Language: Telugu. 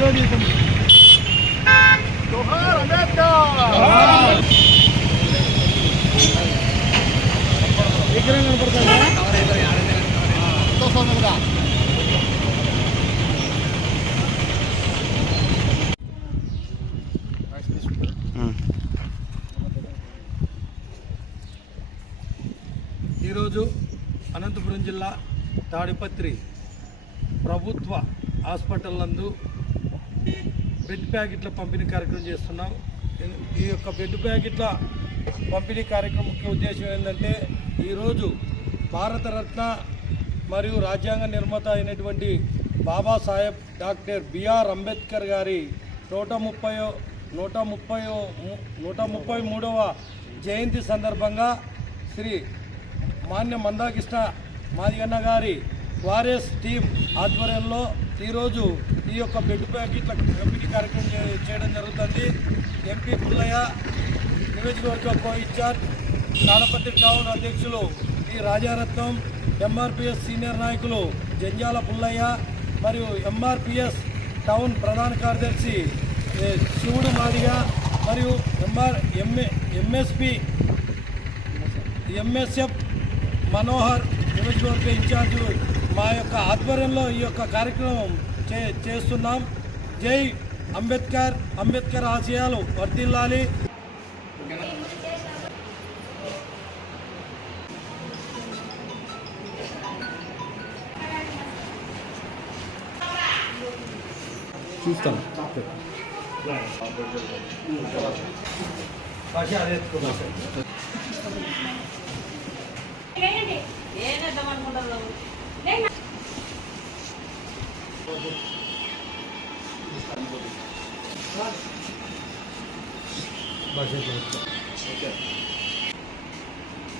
నిరోధితం. జోహార్ అంబేద్కర్. విగ్రహం కనపడుతుందా? ఈరోజు అనంతపురం జిల్లా తాడిపత్రి ప్రభుత్వ హాస్పిటల్ నందు బెడ్ ప్యాకెట్ల పంపిణీ కార్యక్రమం చేస్తున్నాం. ఈ యొక్క బెడ్ ప్యాకెట్ల పంపిణీ కార్యక్రమం ముఖ్య ఉద్దేశం ఏంటంటే, ఈరోజు భారతరత్న మరియు రాజ్యాంగ నిర్మాత అయినటువంటి బాబాసాహెబ్ డాక్టర్ బిఆర్ అంబేద్కర్ గారి 133వ జయంతి సందర్భంగా శ్రీ మాన్య మందాకృష్ణ మాదిగన్న గారి వారియస్ టీం ఆధ్వర్యంలో ఈరోజు ఈ యొక్క బెడ్ ప్యాకెట్ల పంపిణీ కార్యక్రమం చేయడం జరుగుతుంది. ఎంపీ పుల్లయ్య, నియోజకవర్గ కో ఇన్ఛార్జ్, తాడపత్రి టౌన్ అధ్యక్షులు టి రాజారత్నం, ఎంఆర్పిఎస్ సీనియర్ నాయకులు జంజాల పుల్లయ్య మరియు ఎంఆర్పిఎస్ టౌన్ ప్రధాన కార్యదర్శి శివుడు మాదిగ మరియు ఎంఎస్ఎఫ్ మనోహర్ నియోజకవర్గ ఇన్ఛార్జు మా యొక్క ఆధ్వర్యంలో ఈ యొక్క కార్యక్రమం చేస్తున్నాం. జై అంబేద్కర్, అంబేద్కర్ ఆశయాలు వర్ధిల్లాలి. చూస్తాను భాష